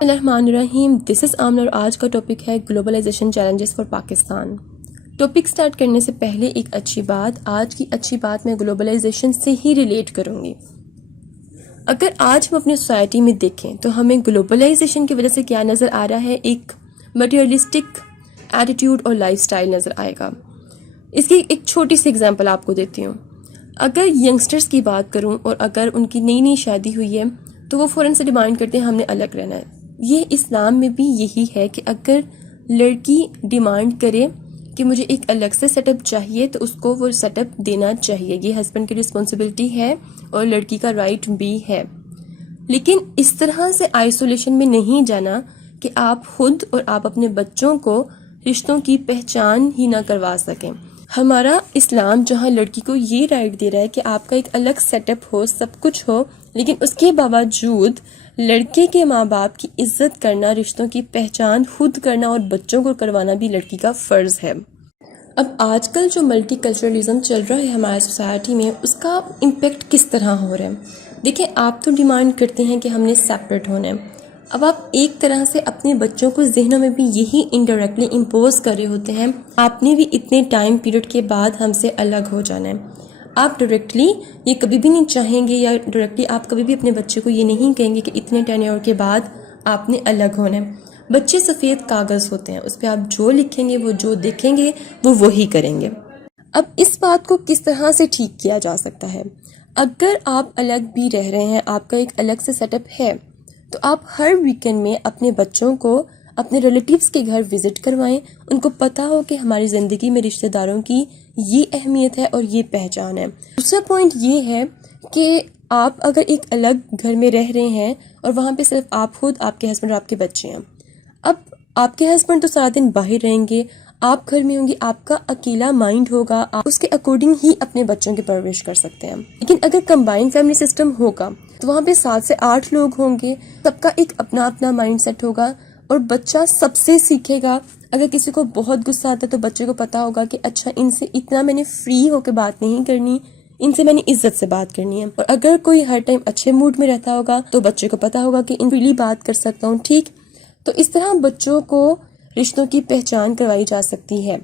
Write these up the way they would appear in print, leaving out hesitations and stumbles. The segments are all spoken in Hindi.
बिस्मिल्लाहिर्रहमानिर्रहीम। दिस इज़ आमना और आज का टॉपिक है globalisation challenges for Pakistan. Topic start करने से पहले एक अच्छी बात, आज की अच्छी बात मैं ग्लोबलाइजेशन से ही रिलेट करूँगी। अगर आज हम अपनी सोसाइटी में देखें तो हमें ग्लोबलाइजेशन की वजह से क्या नज़र आ रहा है, एक मटेरियलिस्टिक एटीट्यूड और लाइफस्टाइल नज़र आएगा। इसकी एक छोटी सी एग्जांपल आपको देती हूँ। अगर यंगस्टर्स की बात करूँ और अगर उनकी नई नई शादी हुई है तो वो फ़ौरन से डिमांड करते हैं हमने अलग रहना है। ये इस्लाम में भी यही है कि अगर लड़की डिमांड करे कि मुझे एक अलग से सेटअप चाहिए तो उसको वो सेटअप देना चाहिए। ये हस्बैंड की रिस्पॉन्सिबिलिटी है और लड़की का राइट भी है। लेकिन इस तरह से आइसोलेशन में नहीं जाना कि आप खुद और आप अपने बच्चों को रिश्तों की पहचान ही ना करवा सकें। हमारा इस्लाम जहाँ लड़की को ये राइट दे रहा है कि आपका एक अलग सेटअप हो, सब कुछ हो, लेकिन उसके बावजूद लड़के के माँ बाप की इज्जत करना, रिश्तों की पहचान खुद करना और बच्चों को करवाना भी लड़की का फ़र्ज़ है। अब आजकल जो मल्टीकल्चरलिज्म चल रहा है हमारी सोसाइटी में, उसका इम्पेक्ट किस तरह हो रहा है। देखिए, आप तो डिमांड करते हैं कि हमने सेपरेट होना है। अब आप एक तरह से अपने बच्चों को जहनों में भी यही इनडायरेक्टली इम्पोज कर रहे होते हैं, आपने भी इतने टाइम पीरियड के बाद हमसे अलग हो जाना है। आप डायरेक्टली ये कभी भी नहीं चाहेंगे या डायरेक्टली आप कभी भी अपने बच्चे को ये नहीं कहेंगे कि इतने टेन्योर के बाद आपने अलग होना है। बच्चे सफ़ेद कागज़ होते हैं, उस पर आप जो लिखेंगे, वो जो देखेंगे वो वही करेंगे। अब इस बात को किस तरह से ठीक किया जा सकता है। अगर आप अलग भी रह रहे हैं, आपका एक अलग से सेटअप है, तो आप हर वीकेंड में अपने बच्चों को अपने रिलेटिव्स के घर विजिट करवाएं। उनको पता हो कि हमारी ज़िंदगी में रिश्तेदारों की ये अहमियत है और ये पहचान है। दूसरा पॉइंट ये है कि आप अगर एक अलग घर में रह रहे हैं और वहाँ पे सिर्फ आप खुद, आपके हस्बैंड और आपके बच्चे हैं। अब आपके हस्बैंड तो सारा दिन बाहर रहेंगे, आप घर में होंगे, आपका अकेला माइंड होगा, आप उसके अकॉर्डिंग ही अपने बच्चों की परवरिश कर सकते हैं। लेकिन अगर कंबाइंड फैमिली सिस्टम होगा तो वहाँ पे 7 से 8 लोग होंगे, सबका एक अपना अपना माइंड सेट होगा और बच्चा सबसे सीखेगा। अगर किसी को बहुत गुस्सा आता है तो बच्चे को पता होगा कि अच्छा, इनसे इतना मैंने फ्री होकर बात नहीं करनी, इनसे मैंने इज्जत से बात करनी है। और अगर कोई हर टाइम अच्छे मूड में रहता होगा तो बच्चे को पता होगा कि इन फ्रीली बात कर सकता हूँ, ठीक। तो इस तरह बच्चों को रिश्तों की पहचान करवाई जा सकती है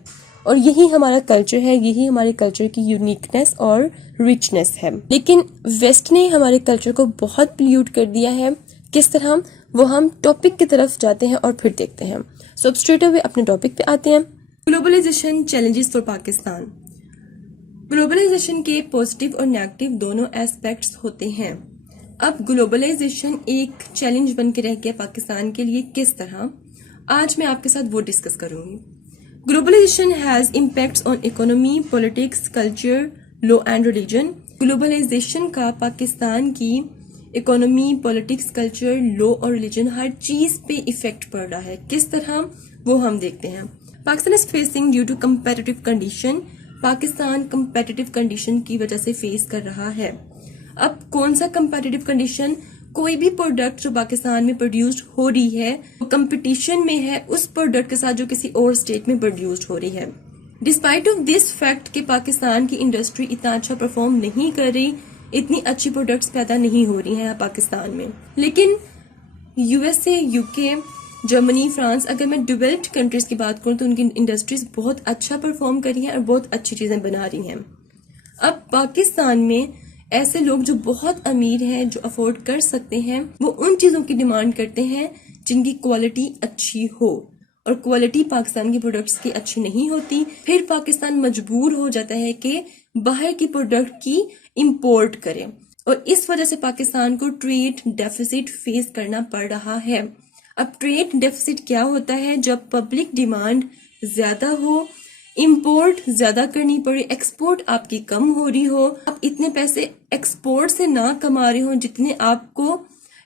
और यही हमारा कल्चर है, यही हमारे कल्चर की यूनिकनेस और रिचनेस है। लेकिन वेस्ट ने हमारे कल्चर को बहुत पोल्यूट कर दिया है। किस तरह, वो हम टॉपिक की तरफ जाते हैं और फिर देखते हैं। सो अब स्ट्रेट अवे अपने टॉपिक पे आते हैं। Globalisation challenges for Pakistan. Globalisation के पॉजिटिव और नेगेटिव दोनों एस्पेक्ट्स होते हैं। अब ग्लोबलाइजेशन एक चैलेंज बन के रह गया पाकिस्तान के लिए, किस तरह, आज मैं आपके साथ वो डिस्कस करूंगी। Globalisation has impacts on economy, politics, culture, law and religion. Globalisation का पाकिस्तान की इकोनॉमी, पॉलिटिक्स, कल्चर, लॉ और रिलीजन हर चीज पे इफेक्ट पड़ रहा है। किस तरह, वो हम देखते हैं। Pakistan is facing due to competitive condition. Pakistan competitive condition की वजह से फेस कर रहा है। अब कौन सा कंपेटिटिव कंडीशन, कोई भी प्रोडक्ट जो पाकिस्तान में प्रोड्यूस्ड हो रही है वो कंपटीशन में है उस प्रोडक्ट के साथ जो किसी और स्टेट में प्रोड्यूस्ड हो रही है। डिस्पाइट ऑफ दिस फैक्ट कि पाकिस्तान की इंडस्ट्री इतना अच्छा परफॉर्म नहीं कर रही, इतनी अच्छी प्रोडक्ट्स पैदा नहीं हो रही हैं पाकिस्तान में। लेकिन यूएसए, यूके, जर्मनी, फ्रांस, अगर मैं डेवलप्ड कंट्रीज की बात करूं तो उनकी इंडस्ट्रीज बहुत अच्छा परफॉर्म कर रही हैं और बहुत अच्छी चीजें बना रही हैं। अब पाकिस्तान में ऐसे लोग जो बहुत अमीर हैं, जो अफोर्ड कर सकते हैं, वो उन चीजों की डिमांड करते हैं जिनकी क्वालिटी अच्छी हो, और क्वालिटी पाकिस्तान की प्रोडक्ट्स की अच्छी नहीं होती। फिर पाकिस्तान मजबूर हो जाता है कि बाहर की प्रोडक्ट की इंपोर्ट करे और इस वजह से पाकिस्तान को ट्रेड डेफिसिट फेस करना पड़ रहा है। अब ट्रेड डेफिसिट क्या होता है, जब पब्लिक डिमांड ज्यादा हो, इंपोर्ट ज्यादा करनी पड़े, एक्सपोर्ट आपकी कम हो रही हो, आप इतने पैसे एक्सपोर्ट से ना कमा रहे हो जितने आपको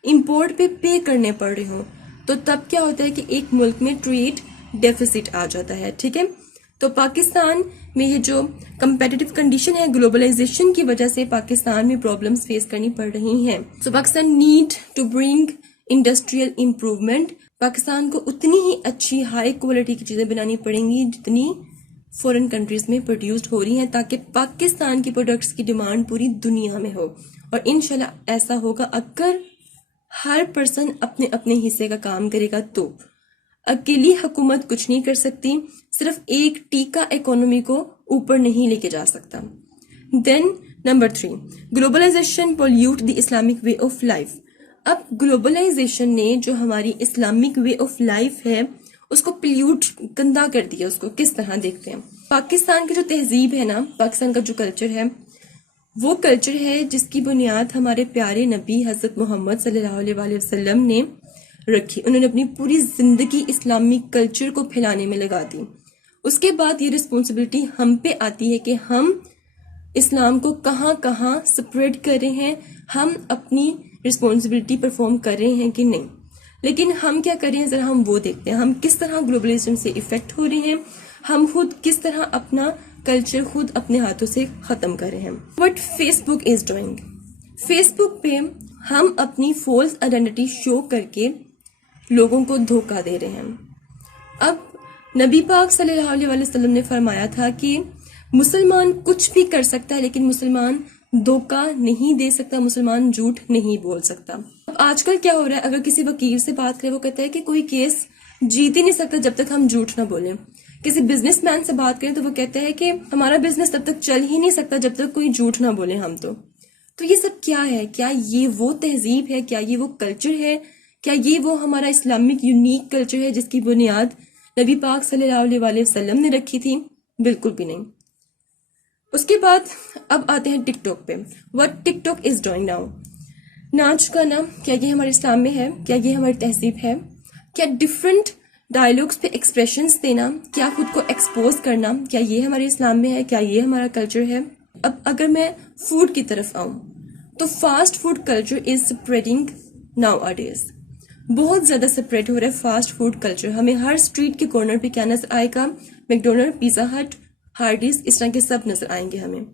इंपोर्ट पे करने पड़ रहे हो, तो तब क्या होता है कि एक मुल्क में ट्रेड डेफिसिट आ जाता है, ठीक है। तो पाकिस्तान में ये जो कंपेटिटिव कंडीशन है, ग्लोबलाइजेशन की वजह से पाकिस्तान में प्रॉब्लम्स फेस करनी पड़ रही हैं। So Pakistan need to bring industrial improvement. Pakistan को उतनी ही अच्छी हाई क्वालिटी की चीजें बनानी पड़ेंगी जितनी फॉरेन कंट्रीज में प्रोड्यूस्ड हो रही हैं, ताकि पाकिस्तान की प्रोडक्ट्स की डिमांड पूरी दुनिया में हो। और इंशाल्लाह ऐसा होगा अगर हर पर्सन अपने अपने हिस्से का काम करेगा तो अकेली हुकूमत कुछ नहीं कर सकती, सिर्फ एक टीका इकोनॉमी को ऊपर नहीं लेके जा सकता। Then number 3, globalisation pollute the Islamic way of life. अब ग्लोबलाइजेशन ने जो हमारी इस्लामिक वे ऑफ लाइफ है उसको पोल्यूट, गंदा कर दिया। उसको किस तरह देखते हैं? पाकिस्तान की जो तहजीब है ना, पाकिस्तान का जो कल्चर है, वो कल्चर है जिसकी बुनियाद हमारे प्यारे नबी हजरत मोहम्मद सल्लल्लाहु अलैहि वसल्लम ने रखी। उन्होंने अपनी पूरी जिंदगी इस्लामिक कल्चर को फैलाने में लगा दी। उसके बाद ये रिस्पॉन्सिबिलिटी हम पे आती है कि हम इस्लाम को कहाँ कहाँ स्प्रेड कर रहे हैं, हम अपनी रिस्पॉन्सिबिलिटी परफॉर्म कर रहे हैं कि नहीं। लेकिन हम क्या कर रहे हैं, जरा हम वो देखते हैं, हम किस तरह ग्लोबलाइजेशन से इफेक्ट हो रहे हैं, हम खुद किस तरह अपना कल्चर खुद अपने हाथों से खत्म कर रहे हैं। What Facebook is doing, Facebook पे हम अपनी फॉल्स आइडेंटिटी शो करके लोगों को धोखा दे रहे हैं। अब नबी पाक सल्लल्लाहु अलैहि वसल्लम ने फरमाया था कि मुसलमान कुछ भी कर सकता है लेकिन मुसलमान धोखा नहीं दे सकता, मुसलमान झूठ नहीं बोल सकता। अब आजकल क्या हो रहा है, अगर किसी वकील से बात करें वो कहता है कि कोई केस जीत ही नहीं सकता जब तक हम झूठ ना बोलें। किसी बिजनेसमैन से बात करें तो वो कहता है कि हमारा बिजनेस तब तक चल ही नहीं सकता जब तक कोई झूठ ना बोले हम तो ये सब क्या है? क्या ये वो तहजीब है? क्या ये वो कल्चर है? क्या ये वो हमारा इस्लामिक यूनिक कल्चर है जिसकी बुनियाद नबी पाक सल्लल्लाहु अलैहि वसल्लम ने रखी थी? बिल्कुल भी नहीं। उसके बाद अब आते हैं टिकटॉक पे। What TikTok is doing now, नाच गाना, क्या ये हमारे इस्लाम में है? क्या ये हमारी तहजीब है? क्या डिफरेंट डायलॉग्स पे एक्सप्रेशंस देना, क्या खुद को एक्सपोज करना, क्या ये हमारे इस्लाम में है? क्या ये हमारा कल्चर है? अब अगर मैं फूड की तरफ आऊं तो fast food culture is spreading now अडेज, बहुत ज्यादा स्प्रेड हो रहा है फास्ट फूड कल्चर। हमें हर स्ट्रीट के कॉर्नर पे क्या नजर आएगा? मैकडोनल्ड, पिज्जा हट, हार्डीज, इस तरह के सब नजर आएंगे हमें।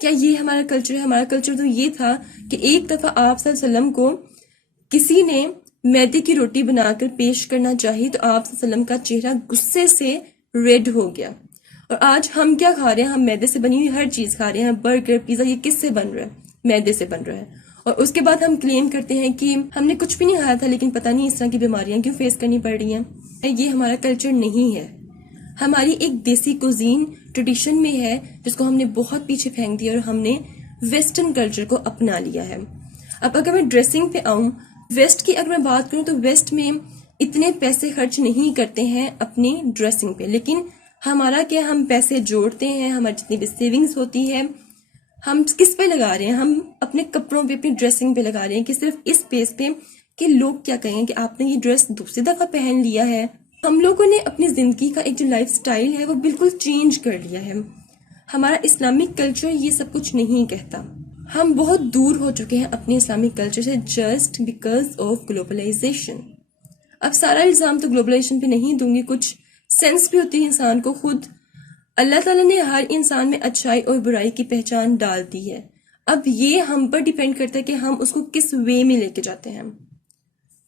क्या ये हमारा कल्चर है? हमारा कल्चर तो ये था कि एक दफा आप सल्लल्लाहु अलैहि वसल्लम को किसी ने मैदे की रोटी बनाकर पेश करना चाहिए तो आप सल्लल्लाहु अलैहि वसल्लम का चेहरा गुस्से से रेड हो गया। और आज हम क्या खा रहे हैं? हम मैदे से बनी हुई हर चीज खा रहे हैं। बर्गर, पिज्जा, ये किससे बन रहा है? मैदे से बन रहा है। और उसके बाद हम क्लेम करते हैं कि हमने कुछ भी नहीं खाया था लेकिन पता नहीं इस तरह की बीमारियां क्यों फेस करनी पड़ रही हैं। ये हमारा कल्चर नहीं है। हमारी एक देसी कुजीन ट्रेडिशन में है जिसको हमने बहुत पीछे फेंक दिया और हमने वेस्टर्न कल्चर को अपना लिया है। अब अगर मैं ड्रेसिंग पे आऊं, वेस्ट की अगर मैं बात करूं तो वेस्ट में इतने पैसे खर्च नहीं करते हैं अपनी ड्रेसिंग पे, लेकिन हमारा क्या, हम पैसे जोड़ते हैं, हमारी जितनी भी सेविंग्स होती है हम किस पे लगा रहे हैं? हम अपने कपड़ों पे, अपनी ड्रेसिंग पे लगा रहे हैं कि सिर्फ इस बेस पे कि लोग क्या कहेंगे कि आपने ये ड्रेस दूसरी दफा पहन लिया है। हम लोगों ने अपनी जिंदगी का एक जो लाइफ स्टाइल है वो बिल्कुल चेंज कर लिया है। हमारा इस्लामिक कल्चर ये सब कुछ नहीं कहता। हम बहुत दूर हो चुके हैं अपने इस्लामिक कल्चर से जस्ट बिकॉज ऑफ ग्लोबलाइजेशन। अब सारा इल्जाम तो ग्लोबलाइजेशन पे नहीं दूंगी, कुछ सेंस भी होती है इंसान को खुद। अल्लाह ताला ने हर इंसान में अच्छाई और बुराई की पहचान डाल दी है। अब ये हम पर डिपेंड करता है कि हम उसको किस वे में लेके जाते हैं।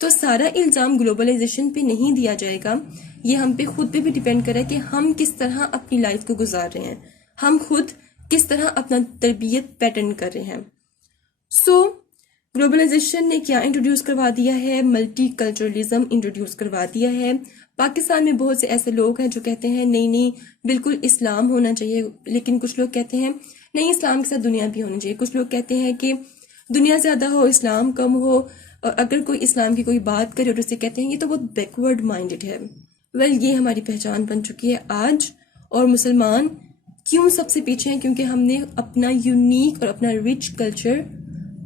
तो सारा इल्जाम ग्लोबलाइजेशन पे नहीं दिया जाएगा, ये हम पे खुद पे भी डिपेंड कर रहा है कि हम किस तरह अपनी लाइफ को गुजार रहे हैं, हम खुद किस तरह अपना तरबियत पैटर्न कर रहे हैं। सो ग्लोबलाइजेशन ने क्या इंट्रोड्यूस करवा दिया है? मल्टी कल्चरलिज्म इंट्रोड्यूस करवा दिया है। पाकिस्तान में बहुत से ऐसे लोग हैं जो कहते हैं नहीं नहीं बिल्कुल इस्लाम होना चाहिए, लेकिन कुछ लोग कहते हैं नहीं इस्लाम के साथ दुनिया भी होनी चाहिए। कुछ लोग कहते हैं कि दुनिया ज्यादा हो इस्लाम कम हो, और अगर कोई इस्लाम की कोई बात करे और उसे कहते हैं ये तो बहुत बैकवर्ड माइंडेड है। वेल ये हमारी पहचान बन चुकी है आज। और मुसलमान क्यों सबसे पीछे हैं? क्योंकि हमने अपना यूनिक और अपना रिच कल्चर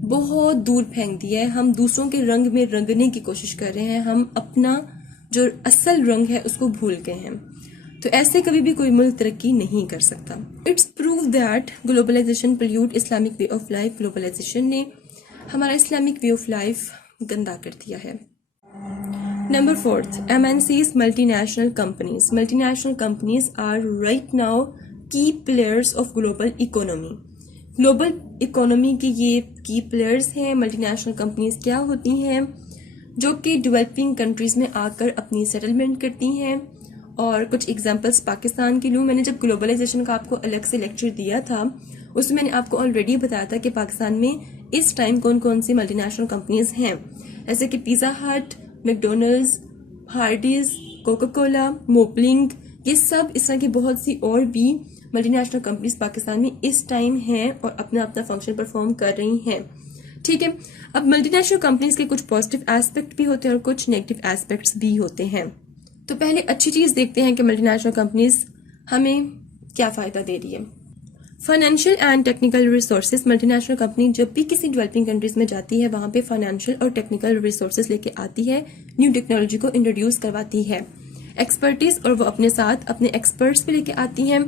बहुत दूर फेंक दिया है। हम दूसरों के रंग में रंगने की कोशिश कर रहे हैं, हम अपना जो असल रंग है उसको भूल गए हैं। तो ऐसे कभी भी कोई मुल्क तरक्की नहीं कर सकता। It's prove that globalisation pollute Islamic way of life. Globalisation ने हमारा इस्लामिक वे ऑफ लाइफ गंदा कर दिया है। Number 4, MNCs, multinational companies. Multinational companies are right now key players of global economy. Global economy के ये की प्लेयर्स हैं। मल्टीनेशनल कंपनीज क्या होती हैं? जो कि डेवलपिंग कंट्रीज में आकर अपनी सेटलमेंट करती हैं। और कुछ एग्जांपल्स पाकिस्तान की लूँ। मैंने जब ग्लोबलाइजेशन का आपको अलग से लेक्चर दिया था उसमें मैंने आपको ऑलरेडी बताया था कि पाकिस्तान में इस टाइम कौन कौन सी मल्टीनेशनल कंपनीज हैं, जैसे कि पिज़्ज़ा हट, मैकडोनल्ड्स, हार्डीज, कोका कोला, मोपलिंग, ये सब इस तरह की बहुत सी और भी मल्टीनेशनल कंपनीज पाकिस्तान में इस टाइम हैं और अपना अपना फंक्शन परफॉर्म कर रही हैं। ठीक है, अब मल्टीनेशनल कंपनीज के कुछ पॉजिटिव एस्पेक्ट भी होते हैं और कुछ नेगेटिव एस्पेक्ट्स भी होते हैं। तो पहले अच्छी चीज देखते हैं कि मल्टीनेशनल कंपनीज हमें क्या फायदा दे रही है। Financial and technical resources, multinational company जब भी किसी डेवलपिंग कंट्रीज में जाती है वहां पे फाइनेंशियल और टेक्निकल रिसोर्सेज लेके आती है, न्यू टेक्नोलॉजी को इंट्रोड्यूस करवाती है, एक्सपर्टीज और वो अपने साथ अपने एक्सपर्ट्स भी लेके आती हैं,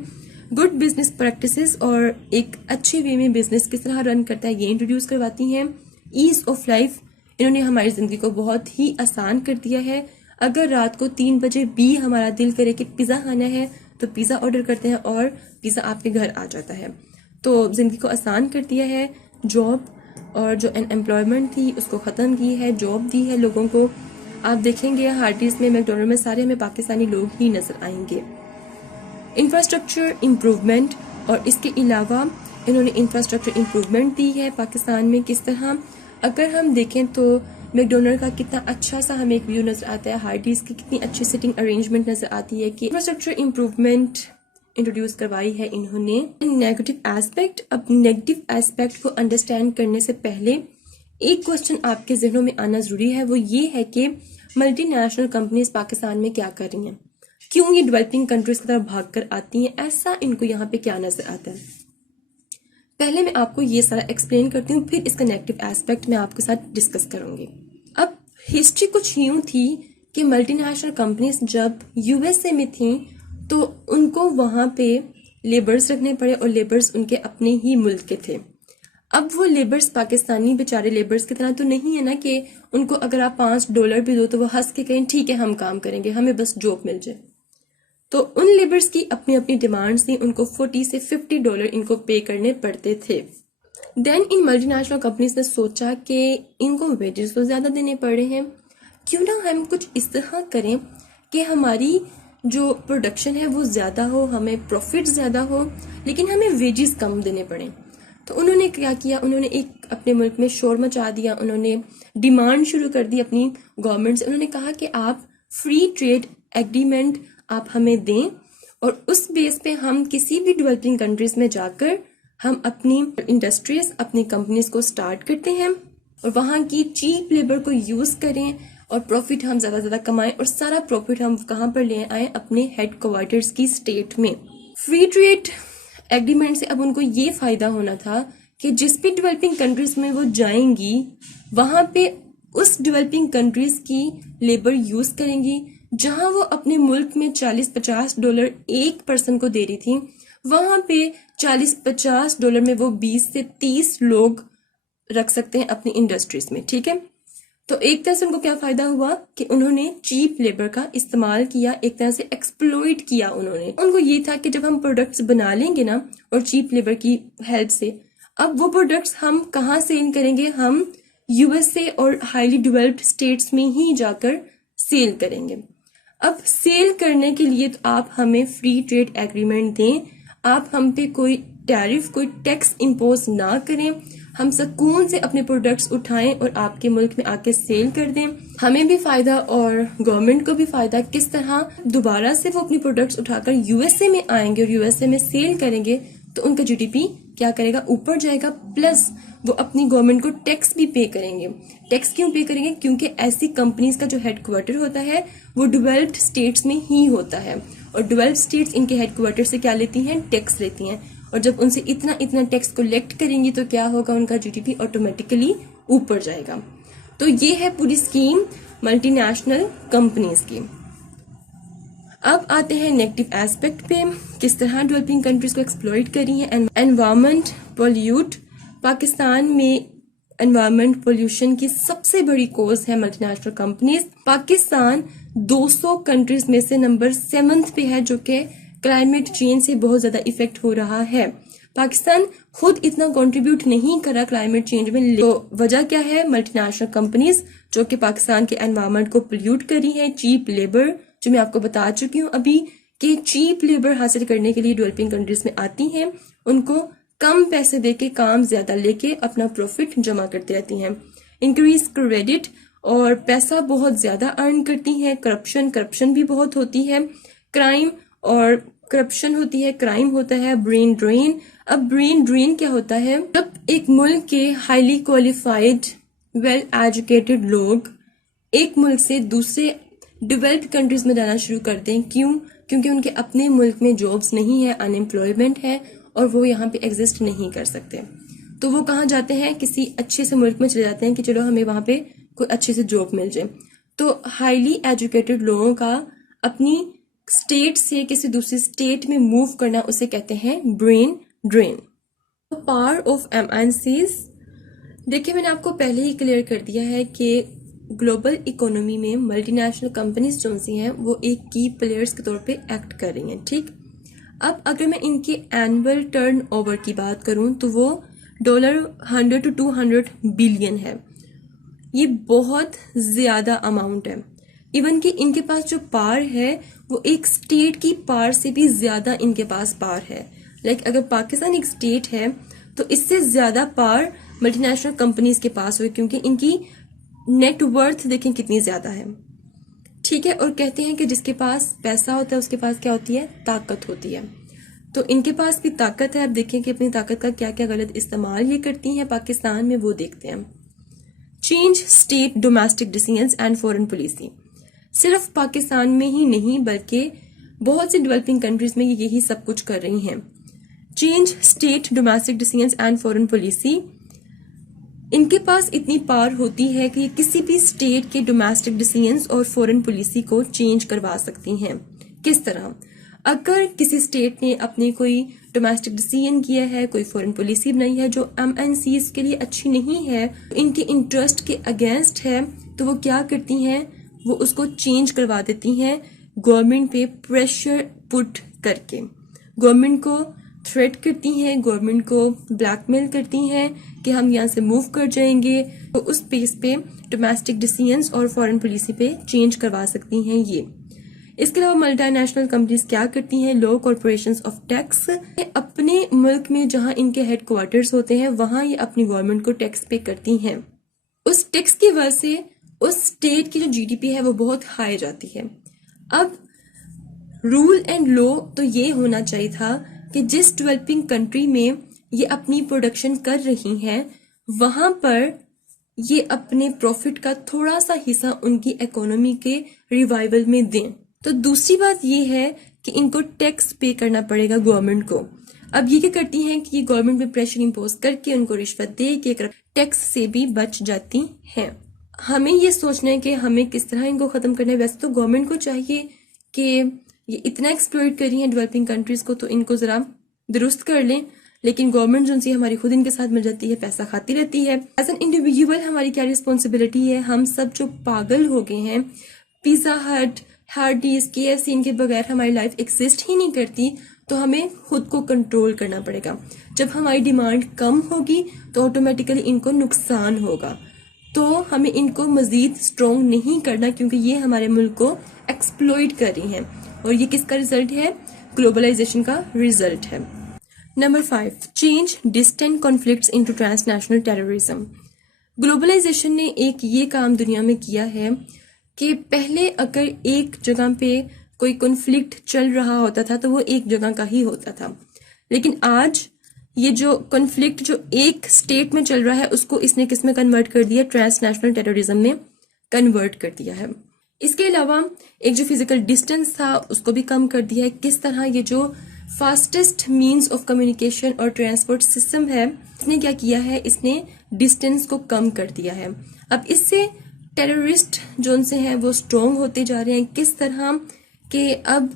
गुड बिजनेस प्रैक्टिसेस और एक अच्छे वे में बिजनेस किस तरह रन करता है ये इंट्रोड्यूस करवाती हैं, ईज ऑफ लाइफ, इन्होंने हमारी जिंदगी को बहुत ही आसान कर दिया है। अगर रात को 3 बजे भी हमारा दिल करे कि पिज़्ज़ा खाना है तो पिज़्ज़ा ऑर्डर करते हैं और पिज़्ज़ा आपके घर आ जाता है। तो जिंदगी को आसान कर दिया है। जॉब और जो अनएम्प्लॉयमेंट थी उसको ख़त्म की है, जॉब दी है लोगों को। आप देखेंगे हार्डीज में, मैकडोनल्ड में सारे हमें पाकिस्तानी लोग ही नजर आएंगे। इंफ्रास्ट्रक्चर इम्प्रूवमेंट, और इसके अलावा इन्होंने इंफ्रास्ट्रक्चर इम्प्रूवमेंट दी है पाकिस्तान में। किस तरह, अगर हम देखें तो मैकडोनल्ड का कितना अच्छा सा हमें एक व्यू नजर आता है, हार्डीज की कितनी अच्छी सिटिंग अरेंजमेंट नजर आती है कि इंफ्रास्ट्रक्चर इम्प्रूवमेंट इंट्रोड्यूस करवाई है इन्होंने। नेगेटिव एस्पेक्ट, अब नेगेटिव एस्पेक्ट को अंडरस्टैंड करने से पहले एक क्वेश्चन आपके जहनों में आना जरूरी है, वो ये है कि मल्टीनेशनल कंपनीज पाकिस्तान में क्या कर रही हैं, क्यों ये डेवलपिंग कंट्रीज की तरफ भाग कर आती हैं, ऐसा इनको यहाँ पे क्या नजर आता है। पहले मैं आपको ये सारा एक्सप्लेन करती हूँ, फिर इसका नेगेटिव एस्पेक्ट मैं आपके साथ डिस्कस करूंगी। अब हिस्ट्री कुछ यूं थी कि मल्टीनेशनल कंपनीज जब यूएसए में थी तो उनको वहां पे लेबर्स रखने पड़े और लेबर्स उनके अपने ही मुल्क के थे। अब वो लेबर्स पाकिस्तानी बेचारे लेबर्स की तरह तो नहीं है ना कि उनको अगर आप $5 भी दो तो वो हंस के कहें ठीक है हम काम करेंगे, हमें बस जॉब मिल जाए। तो उन लेबर्स की अपनी अपनी डिमांड्स थी, उनको $40 से $50 इनको पे करने पड़ते थे। देन इन मल्टीनेशनल कंपनीज ने सोचा कि इनको वेजेस तो ज्यादा देने पड़े हैं, क्यों ना हम कुछ इस तरह करें कि हमारी जो प्रोडक्शन है वो ज्यादा हो, हमें प्रॉफिट ज्यादा हो, लेकिन हमें वेजेस कम देने पड़े। तो उन्होंने क्या किया, उन्होंने एक अपने मुल्क में शोर मचा दिया, उन्होंने डिमांड शुरू कर दी अपनी गवर्नमेंट से। उन्होंने कहा कि आप फ्री ट्रेड एग्रीमेंट आप हमें दें और उस बेस पे हम किसी भी डेवलपिंग कंट्रीज में जाकर हम अपनी इंडस्ट्रीज, अपनी कंपनीज को स्टार्ट करते हैं और वहां की चीप लेबर को यूज करें और प्रॉफिट हम ज्यादा ज्यादा कमाएं और सारा प्रॉफिट हम कहां पर ले आए, अपने हेडक्वार्टर्स की स्टेट में। फ्री ट्रेड एग्रीमेंट से अब उनको ये फायदा होना था कि जिस भी डेवलपिंग कंट्रीज में वो जाएंगी वहां पे उस डेवलपिंग कंट्रीज की लेबर यूज करेंगी। जहां वो अपने मुल्क में $40-50 एक पर्सन को दे रही थी, वहां पे $40-50 में वो 20 से 30 लोग रख सकते हैं अपनी इंडस्ट्रीज में। ठीक है, तो एक तरह से उनको क्या फायदा हुआ कि उन्होंने चीप लेबर का इस्तेमाल किया, एक तरह से एक्सप्लॉइट किया उन्होंने। उनको ये था कि जब हम प्रोडक्ट्स बना लेंगे ना और चीप लेबर की हेल्प से, अब वो प्रोडक्ट्स हम कहाँ सेल करेंगे, हम यूएसए और हाईली डेवलप्ड स्टेट्स में ही जाकर सेल करेंगे। अब सेल करने के लिए तो आप हमें फ्री ट्रेड एग्रीमेंट दें, आप हम पे कोई टैरिफ, कोई टैक्स इम्पोज ना करें, हम सुकून से अपने प्रोडक्ट्स उठाएं और आपके मुल्क में आके सेल कर दें। हमें भी फायदा और गवर्नमेंट को भी फायदा। किस तरह, दोबारा से वो अपनी प्रोडक्ट्स उठाकर यूएसए में आएंगे और यूएसए में सेल करेंगे तो उनका जीडीपी क्या करेगा, ऊपर जाएगा, प्लस वो अपनी गवर्नमेंट को टैक्स भी पे करेंगे। टैक्स क्यों पे करेंगे, क्योंकि ऐसी कंपनीज का जो हेडक्वार्टर होता है वो डेवलप्ड स्टेट्स में ही होता है और डेवलप्ड स्टेट्स इनके हेडक्वार्टर से क्या लेती हैं, टैक्स लेती हैं। और जब उनसे इतना इतना टैक्स कलेक्ट करेंगी तो क्या होगा, उनका जीडीपी ऑटोमेटिकली ऊपर जाएगा। तो ये है पूरी स्कीम मल्टीनेशनल कंपनीज की। अब आते हैं नेगेटिव एस्पेक्ट पे, किस तरह डेवलपिंग कंट्रीज को एक्सप्लॉइट करी है। एनवायरमेंट पोल्यूट, पाकिस्तान में एनवायरमेंट पोल्यूशन की सबसे बड़ी कॉज है मल्टीनेशनल कंपनीज। पाकिस्तान 200 कंट्रीज में से नंबर 7 पे है, जो कि क्लाइमेट चेंज से बहुत ज्यादा इफेक्ट हो रहा है। पाकिस्तान खुद इतना कंट्रीब्यूट नहीं करा क्लाइमेट चेंज में, तो वजह क्या है, मल्टीनेशनल कंपनीज जो कि पाकिस्तान के एनवायरमेंट को पोल्यूट करी है। चीप लेबर, जो मैं आपको बता चुकी हूँ अभी कि चीप लेबर हासिल करने के लिए डेवलपिंग कंट्रीज में आती हैं, उनको कम पैसे देके काम ज्यादा लेके अपना प्रॉफिट जमा करती रहती हैं। इंक्रीज क्रेडिट, और पैसा बहुत ज्यादा अर्न करती हैं। करप्शन भी बहुत होती है। क्राइम और करप्शन होती है, क्राइम होता है। ब्रेन ड्रेन, अब ब्रेन ड्रेन क्या होता है? जब एक मुल्क के हाईली क्वालिफाइड वेल एजुकेटेड लोग एक मुल्क से दूसरे डेवलप्ड कंट्रीज में जाना शुरू कर दें, क्यों? क्योंकि उनके अपने मुल्क में जॉब्स नहीं है, अनएम्प्लॉयमेंट है और वो यहाँ पे एग्जिस्ट नहीं कर सकते, तो वो कहाँ जाते हैं? किसी अच्छे से मुल्क में चले जाते हैं कि चलो हमें वहां पे कोई अच्छी से जॉब मिल जाए। तो हाईली एजुकेटेड लोगों का अपनी स्टेट से किसी दूसरी स्टेट में मूव करना, उसे कहते हैं brain drain. Power of MNCs, देखिए मैंने आपको पहले ही क्लियर कर दिया है कि ग्लोबल इकोनॉमी में मल्टीनेशनल कंपनीज जो सी हैं वो एक की प्लेयर्स के तौर पे एक्ट कर रही हैं, ठीक। अब अगर मैं इनके एनुअल टर्नओवर की बात करूं तो वो $100 to 200 बिलियन है। ये बहुत ज्यादा अमाउंट है। इवन कि इनके पास जो पावर है वो एक स्टेट की पावर से भी ज्यादा इनके पास पावर है। लाइक अगर पाकिस्तान एक स्टेट है तो इससे ज्यादा पावर मल्टीनेशनल कंपनीज के पास हुई, क्योंकि इनकी नेटवर्थ देखें कितनी ज्यादा है, ठीक है। और कहते हैं कि जिसके पास पैसा होता है उसके पास क्या होती है? ताकत होती है। तो इनके पास भी ताकत है। अब देखें कि अपनी ताकत का क्या क्या गलत इस्तेमाल ये करती हैं पाकिस्तान में, वो देखते हैं। Change state domestic decisions and foreign policy, सिर्फ पाकिस्तान में ही नहीं बल्कि बहुत सी डेवलपिंग कंट्रीज में यही सब कुछ कर रही हैं। Change state domestic decisions and foreign policy, इनके पास इतनी पावर होती है कि किसी भी स्टेट के डोमेस्टिक डिसीजंस और फॉरेन पॉलिसी को चेंज करवा सकती हैं। किस तरह? अगर किसी स्टेट ने अपने कोई डोमेस्टिक डिसीजन किया है, कोई फॉरेन पॉलिसी बनाई है जो MNCs के लिए अच्छी नहीं है, इनके इंटरेस्ट के अगेंस्ट है, तो वो क्या करती हैं? वो उसको चेंज करवा देती हैं गवर्नमेंट पे प्रेशर पुट करके। गवर्नमेंट को थ्रेट करती हैं, गवर्नमेंट को ब्लैकमेल करती हैं कि हम यहाँ से मूव कर जाएंगे, तो उस बेस पे डोमेस्टिक डिसीजंस और फॉरेन पॉलिसी पे चेंज करवा सकती हैं ये। इसके अलावा मल्टीनेशनल कंपनीज क्या करती हैं? लो कॉर्पोरेशंस ऑफ टैक्स, अपने मुल्क में जहां इनके हेडक्वार्टर्स होते हैं वहां ये अपनी गवर्नमेंट को टैक्स पे करती हैं। उस टैक्स की वजह से उस स्टेट की जो GDP है वो बहुत हाई जाती है। अब रूल एंड लॉ तो ये होना चाहिए था कि जिस डेवलपिंग कंट्री में ये अपनी प्रोडक्शन कर रही हैं वहां पर ये अपने प्रॉफिट का थोड़ा सा हिस्सा उनकी इकोनॉमी के रिवाइवल में दें। तो दूसरी बात ये है कि इनको टैक्स पे करना पड़ेगा गवर्नमेंट को। अब ये क्या करती हैं कि ये गवर्नमेंट पे प्रेशर इंपोज करके उनको रिश्वत दे के टैक्स से भी बच जाती हैं। हमें ये सोचना है कि हमें किस तरह इनको खत्म करना है। वैसे तो गवर्नमेंट को चाहिए कि ये इतना एक्सप्लॉइट कर रही हैं डेवलपिंग कंट्रीज को, तो इनको जरा दुरुस्त कर लें, लेकिन गवर्नमेंट जो सी हमारी खुद इनके साथ मिल जाती है, पैसा खाती रहती है। एज एन इंडिविजुअल हमारी क्या रिस्पॉन्सिबिलिटी है? हम सब जो पागल हो गए हैं, पिज्जा हट, हार्डीज, KFC, इनके बगैर हमारी लाइफ एग्जिस्ट ही नहीं करती, तो हमें खुद को कंट्रोल करना पड़ेगा। जब हमारी डिमांड कम होगी तो ऑटोमेटिकली इनको नुकसान होगा, तो हमें इनको मजीद स्ट्रॉन्ग नहीं करना, क्योंकि ये हमारे मुल्क को एक्सप्लॉइट कर रही हैं और ये किसका रिजल्ट है? ग्लोबलाइजेशन का रिजल्ट है। Number 5, change distant conflicts into transnational terrorism. Globalisation ने एक ये काम दुनिया में किया है कि पहले अगर एक जगह पे कोई कॉन्फ्लिक्ट चल रहा होता था तो वो एक जगह का ही होता था, लेकिन आज ये जो कॉन्फ्लिक्ट जो एक स्टेट में चल रहा है उसको इसने किस में कन्वर्ट कर दिया? ट्रांसनेशनल टेररिज्म में कन्वर्ट कर दिया है। इसके अलावा एक जो फिजिकल डिस्टेंस था उसको भी कम कर दिया है। किस तरह? ये जो फास्टेस्ट मीन्स ऑफ कम्युनिकेशन और ट्रांसपोर्ट सिस्टम है, इसने क्या किया है? इसने डिस्टेंस को कम कर दिया है। अब इससे टेररिस्ट जो से हैं वो स्ट्रॉन्ग होते जा रहे हैं। किस तरह कि अब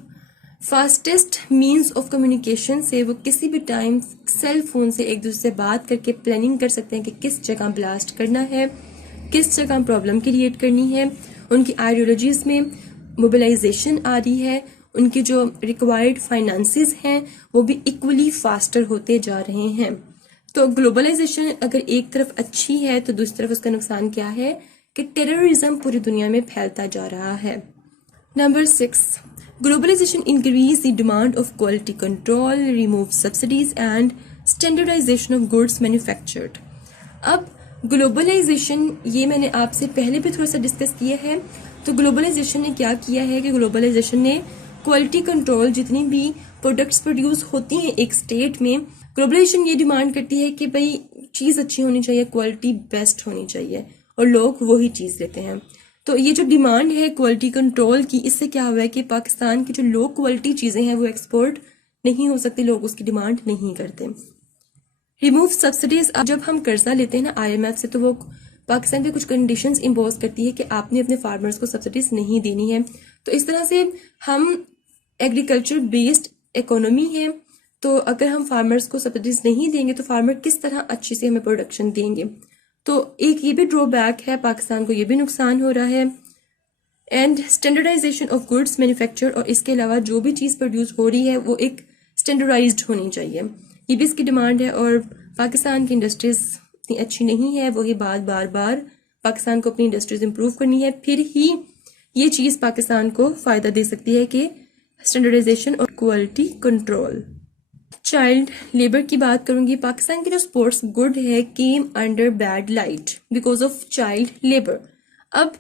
फास्टेस्ट मीन्स ऑफ कम्युनिकेशन से वो किसी भी टाइम सेल फोन से एक दूसरे से बात करके प्लानिंग कर सकते हैं कि किस जगह ब्लास्ट करना है, किस जगह प्रॉब्लम क्रिएट करनी है। उनकी आइडियोलॉजीज में मोबिलाइजेशन आ रही है, उनकी जो रिक्वायर्ड फाइनेंसेस हैं वो भी इक्वली फास्टर होते जा रहे हैं। तो ग्लोबलाइजेशन अगर एक तरफ अच्छी है तो दूसरी तरफ उसका नुकसान क्या है कि टेररिज्म पूरी दुनिया में फैलता जा रहा है। Number 6, globalisation increase the demand of quality control, remove subsidies and standardisation of goods manufactured. अब ग्लोबलाइजेशन, ये मैंने आपसे पहले भी थोड़ा सा डिस्कस किया है। तो ग्लोबलाइजेशन ने क्या किया है कि ग्लोबलाइजेशन ने क्वालिटी कंट्रोल, जितनी भी प्रोडक्ट्स प्रोड्यूस होती हैं एक स्टेट में, ग्लोबलाइजेशन ये डिमांड करती है कि भाई चीज़ अच्छी होनी चाहिए, क्वालिटी बेस्ट होनी चाहिए, और लोग वही चीज़ लेते हैं। तो ये जो डिमांड है क्वालिटी कंट्रोल की, इससे क्या हुआ है कि पाकिस्तान की जो लो क्वालिटी चीज़ें हैं वो एक्सपोर्ट नहीं हो सकती, लोग उसकी डिमांड नहीं करते। रिमूव सब्सिडीज, अब जब हम कर्जा लेते हैं ना IMF से, तो वो पाकिस्तान पे कुछ कंडीशंस इम्पोज करती है कि आपने अपने फार्मर्स को सब्सिडीज नहीं देनी है। तो इस तरह से हम एग्रीकल्चर बेस्ड इकोनॉमी है, तो अगर हम फार्मर्स को सब्सिडीज नहीं देंगे तो फार्मर किस तरह अच्छी से हमें प्रोडक्शन देंगे। तो एक ये भी ड्रॉबैक है, पाकिस्तान को ये भी नुकसान हो रहा है। And standardisation of goods manufacture, और इसके अलावा जो भी चीज़ प्रोड्यूस हो रही है वो एक स्टैंडर्डाइज्ड होनी चाहिए, ये भी इसकी डिमांड है। और पाकिस्तान की इंडस्ट्रीज इतनी अच्छी नहीं है, वही बात बार बार, पाकिस्तान को अपनी इंडस्ट्रीज इंप्रूव करनी है, फिर ही ये चीज़ पाकिस्तान को फ़ायदा दे सकती है कि स्टैंडर्डाइजेशन और क्वालिटी कंट्रोल। चाइल्ड लेबर की बात करूंगी। पाकिस्तान की जो स्पोर्ट्स गुड है came under bad light because of child labour. अब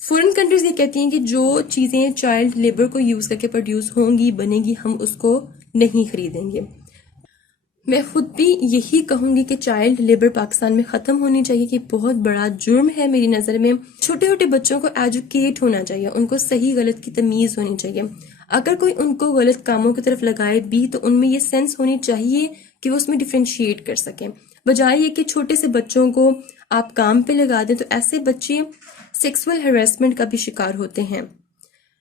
फॉरेन कंट्रीज ये कहती हैं कि जो चीज़ें चाइल्ड लेबर को यूज़ करके प्रोड्यूस होंगी, बनेगी, हम उसको नहीं खरीदेंगे। मैं खुद भी यही कहूंगी कि चाइल्ड लेबर पाकिस्तान में ख़त्म होनी चाहिए, कि बहुत बड़ा जुर्म है मेरी नज़र में। छोटे छोटे बच्चों को एजुकेट होना चाहिए, उनको सही गलत की तमीज़ होनी चाहिए। अगर कोई उनको गलत कामों की तरफ लगाए भी तो उनमें ये सेंस होनी चाहिए कि वो उसमें डिफ्रेंशिएट कर सकें, बजाय ये कि छोटे से बच्चों को आप काम पे लगा दें। तो ऐसे बच्चे सेक्सुअल हेरासमेंट का भी शिकार होते हैं।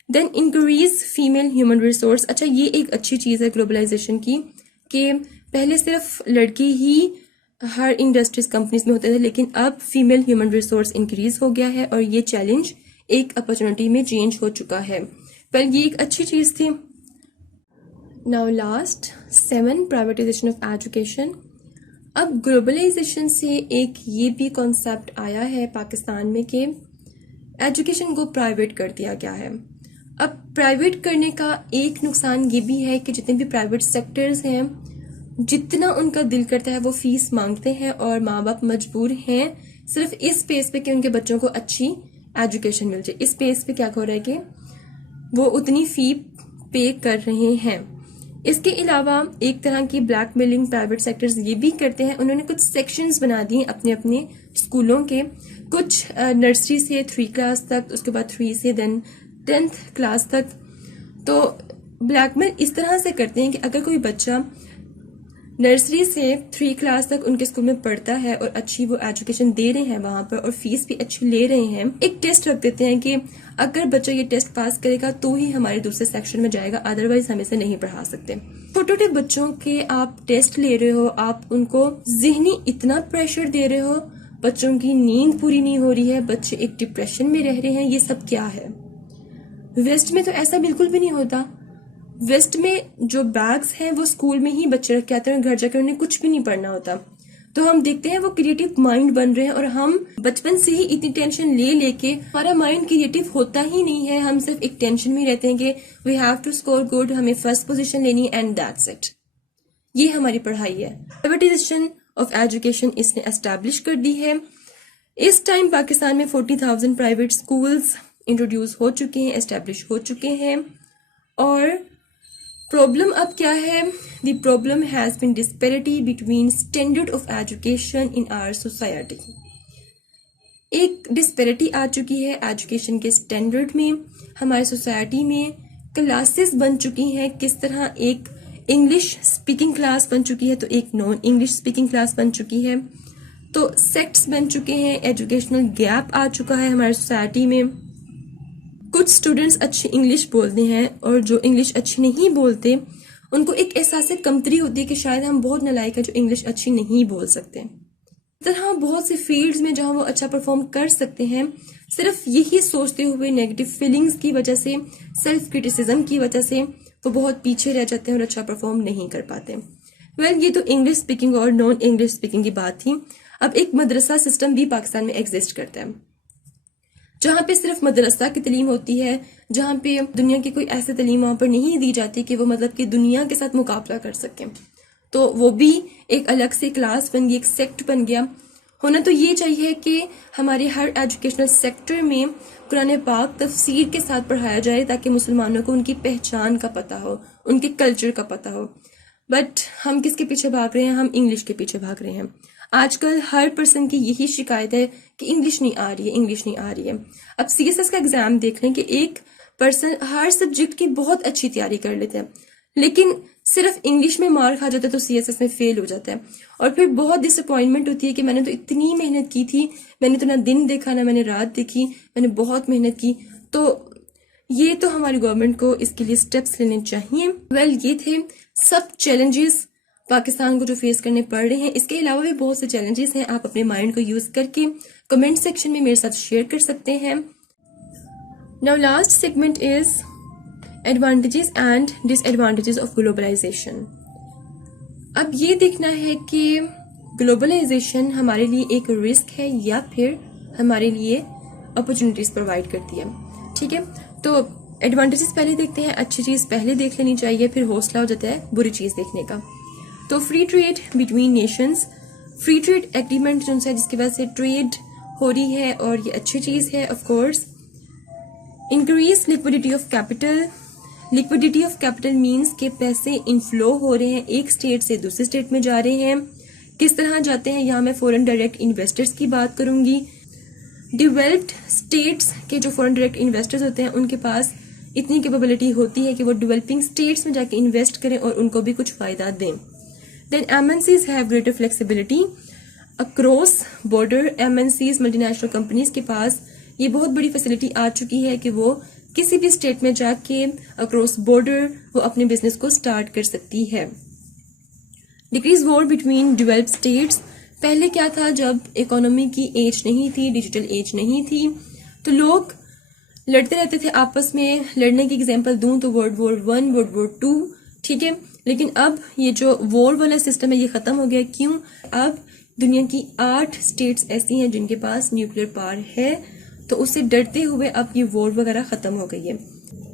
Then increase female human resource. अच्छा, ये एक अच्छी चीज़ है ग्लोबलाइजेशन की, कि पहले सिर्फ लड़की ही हर इंडस्ट्रीज कंपनीज में होते थे, लेकिन अब फीमेल ह्यूमन रिसोर्स इंक्रीज हो गया है और ये चैलेंज एक अपॉर्चुनिटी में चेंज हो चुका है। पर ये एक अच्छी चीज़ थी। Now last 7, privatisation of education. अब ग्लोबलाइजेशन से एक ये भी कॉन्सेप्ट आया है पाकिस्तान में कि एजुकेशन को प्राइवेट कर दिया गया है। अब प्राइवेट करने का एक नुकसान ये भी है कि जितने भी प्राइवेट सेक्टर्स हैं, जितना उनका दिल करता है वो फीस मांगते हैं, और माँ बाप मजबूर हैं सिर्फ इस बेस पे कि उनके बच्चों को अच्छी एजुकेशन मिल जाए। इस बेस पे क्या हो रहा है कि वो उतनी फी पे कर रहे हैं। इसके अलावा एक तरह की ब्लैकमेलिंग प्राइवेट सेक्टर्स ये भी करते हैं। उन्होंने कुछ सेक्शंस बना दिए अपने अपने स्कूलों के, कुछ नर्सरी से 3 क्लास तक, उसके बाद 3 से देन 10th क्लास तक। तो ब्लैकमेल इस तरह से करते हैं कि अगर कोई बच्चा नर्सरी से 3 क्लास तक उनके स्कूल में पढ़ता है और अच्छी वो एजुकेशन दे रहे हैं वहां पर और फीस भी अच्छी ले रहे हैं, एक टेस्ट रख देते हैं कि अगर बच्चा ये टेस्ट पास करेगा तो ही हमारे दूसरे सेक्शन में जाएगा, अदरवाइज हम इसे नहीं पढ़ा सकते। छोटे छोटे बच्चों के आप टेस्ट ले रहे हो, आप उनको जिहनी इतना प्रेशर दे रहे हो, बच्चों की नींद पूरी नहीं हो रही है, बच्चे एक डिप्रेशन में रह रहे हैं। ये सब क्या है? वेस्ट में तो ऐसा बिल्कुल भी नहीं होता। वेस्ट में जो बैग्स हैं वो स्कूल में ही बच्चे रख के आते हैं, घर जाकर उन्हें कुछ भी नहीं पढ़ना होता। तो हम देखते हैं वो क्रिएटिव माइंड बन रहे हैं, और हम बचपन से ही इतनी टेंशन ले लेके हमारा माइंड क्रिएटिव होता ही नहीं है। हम सिर्फ एक टेंशन में रहते हैं कि we have to score good, हमें फर्स्ट पोजीशन लेनी एंड दैट्स इट। ये हमारी पढ़ाई है। प्राइवेटाइजेशन ऑफ एजुकेशन इसने एस्टैब्लिश कर दी है। इस टाइम पाकिस्तान में 40,000 प्राइवेट स्कूल्स इंट्रोड्यूस हो चुके हैं, एस्टैब्लिश हो चुके हैं। और प्रॉब्लम अब क्या है? The problem has been disparity between standard of education in our society. एक डिस्पैरिटी आ चुकी है एजुकेशन के स्टैंडर्ड में। हमारी सोसाइटी में क्लासेस बन चुकी हैं, किस तरह एक इंग्लिश स्पीकिंग क्लास बन चुकी है तो एक नॉन इंग्लिश स्पीकिंग क्लास बन चुकी है। तो सेक्ट्स बन चुके हैं, एजुकेशनल गैप आ चुका है हमारी सोसाइटी में। कुछ स्टूडेंट्स अच्छी इंग्लिश बोलते हैं और जो इंग्लिश अच्छी नहीं बोलते उनको एक एहसास कमतरी होती है कि शायद हम बहुत नालायक हैं जो इंग्लिश अच्छी नहीं बोल सकते। इस तरह बहुत से फील्ड्स में जहां वो अच्छा परफॉर्म कर सकते हैं, सिर्फ यही सोचते हुए नेगेटिव फीलिंग्स की वजह से, सेल्फ क्रिटिसिज्म की वजह से वो बहुत पीछे रह जाते हैं और अच्छा परफॉर्म नहीं कर पाते। ये तो इंग्लिश स्पीकिंग और नॉन इंग्लिश स्पीकिंग की बात थी। अब एक मदरसा सिस्टम भी पाकिस्तान में एग्जिस्ट करता है, जहाँ पे सिर्फ मदरसा की तालीम होती है, जहाँ पे दुनिया की कोई ऐसी तालीम वहाँ पर नहीं दी जाती कि वो मतलब कि दुनिया के साथ मुकाबला कर सकें। तो वो भी एक अलग से क्लास बन गई, एक सेक्ट बन गया। होना तो ये चाहिए कि हमारे हर एजुकेशनल सेक्टर में कुरान पाक तफसीर के साथ पढ़ाया जाए ताकि मुसलमानों को उनकी पहचान का पता हो, उनके कल्चर का पता हो। बट हम किसके पीछे भाग रहे हैं? हम इंग्लिश के पीछे भाग रहे हैं। आजकल हर पर्सन की यही शिकायत है कि इंग्लिश नहीं आ रही है, इंग्लिश नहीं आ रही है। अब सीएसएस का एग्जाम देख लें कि एक पर्सन हर सब्जेक्ट की बहुत अच्छी तैयारी कर लेते हैं, लेकिन सिर्फ इंग्लिश में मार खा जाता है तो सीएसएस में फेल हो जाता है। और फिर बहुत डिसअपॉइंटमेंट होती है कि मैंने तो इतनी मेहनत की थी, मैंने तो ना दिन देखा ना मैंने रात देखी, मैंने बहुत मेहनत की। तो ये तो हमारी गवर्नमेंट को इसके लिए स्टेप्स लेने चाहिए। ये थे सब चैलेंजेस पाकिस्तान को जो फेस करने पड़ रहे हैं। इसके अलावा भी बहुत से चैलेंजेस हैं, आप अपने माइंड को यूज करके कमेंट सेक्शन में मेरे साथ शेयर कर सकते हैं। Now last segment is advantages and disadvantages of globalisation. अब ये देखना है कि ग्लोबलाइजेशन हमारे लिए एक रिस्क है या फिर हमारे लिए अपॉर्चुनिटीज प्रोवाइड करती है। ठीक है, तो एडवांटेजेस पहले देखते हैं। अच्छी चीज पहले देख लेनी चाहिए, फिर हौसला हो जाता है बुरी चीज देखने का। तो free trade between Nations, free trade agreement जो है जिसकी वजह से ट्रेड हो रही है और ये अच्छी चीज है of course. Increase liquidity of capital, liquidity of capital means के पैसे इनफ्लो हो रहे हैं, एक स्टेट से दूसरे स्टेट में जा रहे हैं। किस तरह जाते हैं, यहाँ मैं फॉरेन डायरेक्ट इन्वेस्टर्स की बात करूंगी। डेवलप्ड स्टेट्स के जो फॉरेन डायरेक्ट इन्वेस्टर्स होते हैं उनके पास इतनी कैपेबिलिटी होती है कि वो डेवलपिंग स्टेट्स में जाके इन्वेस्ट करें और उनको भी कुछ फायदा दें। Then MNCs have greater flexibility across border. MNCs multinational companies के पास ये बहुत बड़ी फैसिलिटी आ चुकी है कि वो किसी भी स्टेट में जाके अक्रॉस बॉर्डर वो अपने बिजनेस को स्टार्ट कर सकती है। Decrease war between developed states, पहले क्या था जब इकोनॉमी की एज नहीं थी, डिजिटल एज नहीं थी, तो लोग लड़ते रहते थे आपस में। लड़ने की एग्जांपल दूं तो वर्ल्ड वॉर 1, वर्ल्ड वॉर 2, ठीक है। लेकिन अब ये जो वॉर वाला सिस्टम है ये खत्म हो गया। क्यों? अब दुनिया की 8 स्टेट्स ऐसी हैं जिनके पास न्यूक्लियर पावर है, तो उससे डरते हुए अब ये वॉर वगैरह खत्म हो गई है।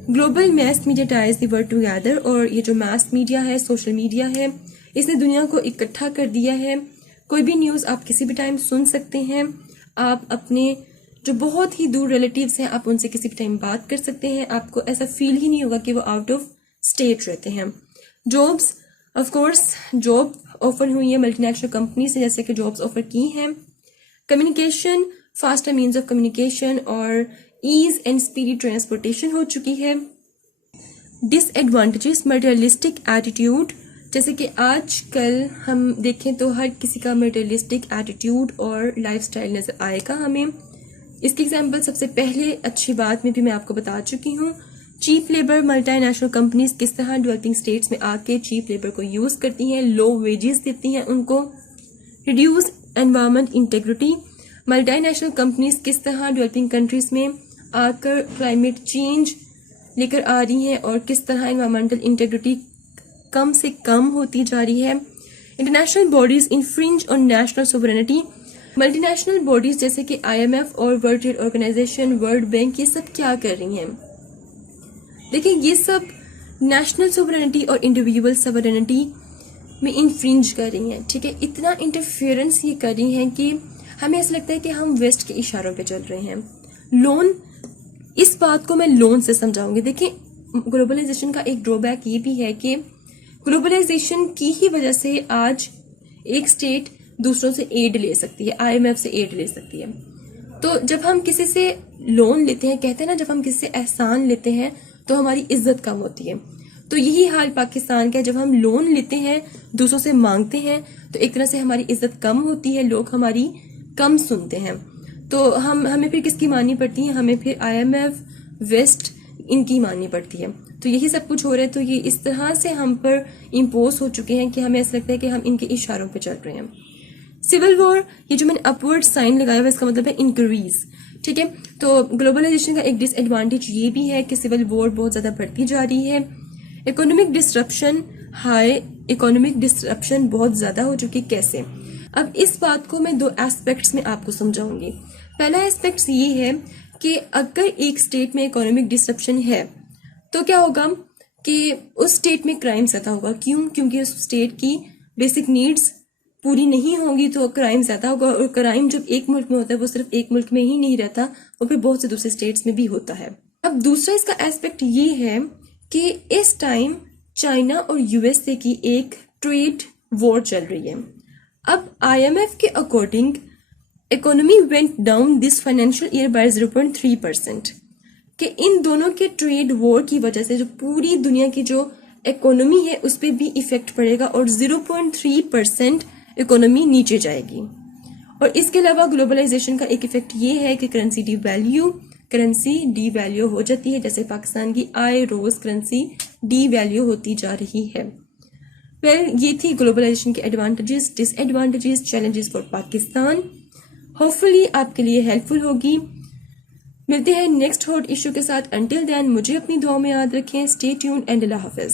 Global mess media ties the world together, और ये जो मास मीडिया है, सोशल मीडिया है, इसने दुनिया को इकट्ठा कर दिया है। कोई भी न्यूज आप किसी भी टाइम सुन सकते हैं। आप अपने जो बहुत ही दूर रिलेटिव्स हैं आप उनसे किसी भी टाइम बात कर सकते हैं। आपको ऐसा फील ही नहीं होगा कि वो आउट ऑफ स्टेट रहते हैं। Jobs, of course job offer हुई है मल्टीनेशनल कंपनी से, जैसे कि जॉब्स ऑफर की हैं। Communication, faster means of communication और ईज एंड स्पीडी ट्रांसपोर्टेशन हो चुकी है। डिसएडवांटेजेस, मटेरियलिस्टिक एटीट्यूड, जैसे कि आजकल हम देखें तो हर किसी का मटेरियलिस्टिक एटीट्यूड और लाइफस्टाइल नजर आएगा हमें। इसकी एग्जांपल सबसे पहले अच्छी बात में भी मैं आपको बता चुकी हूँ। चीप लेबर, मल्टीनेशनल कंपनीज किस तरह डेवलपिंग स्टेट्स में आके चीप लेबर को यूज करती हैं, लो वेजेस देती हैं उनको। Reduce environment integrity, multinational companies किस तरह डेवलपिंग कंट्रीज में आकर क्लाइमेट चेंज लेकर आ रही हैं और किस तरह एनवायरमेंटल इंटेग्रिटी कम से कम होती जा रही है। International bodies infringe on national sovereignty, multinational bodies जैसे कि आईएमएफ और world trade organisation, world bank, ये सब क्या कर रही हैं? देखिए, ये सब नेशनल सोवरेनिटी और इंडिविजुअल सोवरेनिटी में इन्फ्रिंज कर रही हैं। ठीक है, इतना इंटरफेरेंस ये कर रही हैं कि हमें ऐसा लगता है कि हम वेस्ट के इशारों पे चल रहे हैं। लोन, इस बात को मैं लोन से समझाऊंगी। देखिए, ग्लोबलाइजेशन का एक ड्रॉबैक ये भी है कि ग्लोबलाइजेशन की ही वजह से आज एक स्टेट दूसरों से एड ले सकती है, आईएमएफ से एड ले सकती है। तो जब हम किसी से लोन लेते हैं, कहते हैं ना, जब हम किसी से एहसान लेते हैं तो हमारी इज्जत कम होती है। तो यही हाल पाकिस्तान का है। जब हम लोन लेते हैं, दूसरों से मांगते हैं, तो एक तरह से हमारी इज्जत कम होती है, लोग हमारी कम सुनते हैं। तो हमें फिर किसकी माननी पड़ती है? हमें फिर आईएमएफ, वेस्ट, इनकी माननी पड़ती है। तो यही सब कुछ हो रहा है। तो ये इस तरह से हम पर इम्पोज हो चुके हैं कि हमें ऐसा लगता है कि हम इनके इशारों पे चल रहे हैं। सिविल वॉर, ये जो मैंने अपवर्ड साइन लगाया हुआ है इसका मतलब है इंक्रीज। ठीक है, तो ग्लोबलाइजेशन का एक डिसएडवांटेज ये भी है कि सिविल वॉर बहुत ज्यादा बढ़ती जा रही है। Economic disruption, high economic disruption बहुत ज्यादा हो चुकी। कैसे? अब इस बात को मैं 2 एस्पेक्ट्स में आपको समझाऊंगी। पहला एस्पेक्ट ये है कि अगर एक स्टेट में इकोनॉमिक डिसरप्शन है तो क्या होगा कि उस स्टेट में क्राइम ज्यादा होगा। क्यों? क्योंकि उस स्टेट की बेसिक नीड्स पूरी नहीं होंगी तो क्राइम ज्यादा होगा, और क्राइम जब एक मुल्क में होता है वो सिर्फ एक मुल्क में ही नहीं रहता, वो फिर बहुत से दूसरे स्टेट्स में भी होता है। अब दूसरा इसका एस्पेक्ट ये है कि इस टाइम चाइना और यूएसए की एक ट्रेड वॉर चल रही है। अब IMF के according economy went down this financial year by 0.3%, कि इन दोनों के ट्रेड वॉर की वजह से जो पूरी दुनिया की जो इकोनॉमी है उस पर भी इफेक्ट पड़ेगा और 0.3% इकोनॉमी नीचे जाएगी। और इसके अलावा ग्लोबलाइजेशन का एक इफेक्ट ये है कि करेंसी डी वैल्यू हो जाती है, जैसे पाकिस्तान की आई रोज करेंसी डी वैल्यू होती जा रही है। ये थी ग्लोबलाइजेशन के advantages, disadvantages, challenges for Pakistan. Hopefully आपके लिए हेल्पफुल होगी। मिलते हैं नेक्स्ट हॉट इशू के साथ। अंटिल देन मुझे अपनी दुआ में याद रखें। Stay tuned and Allah Hafiz.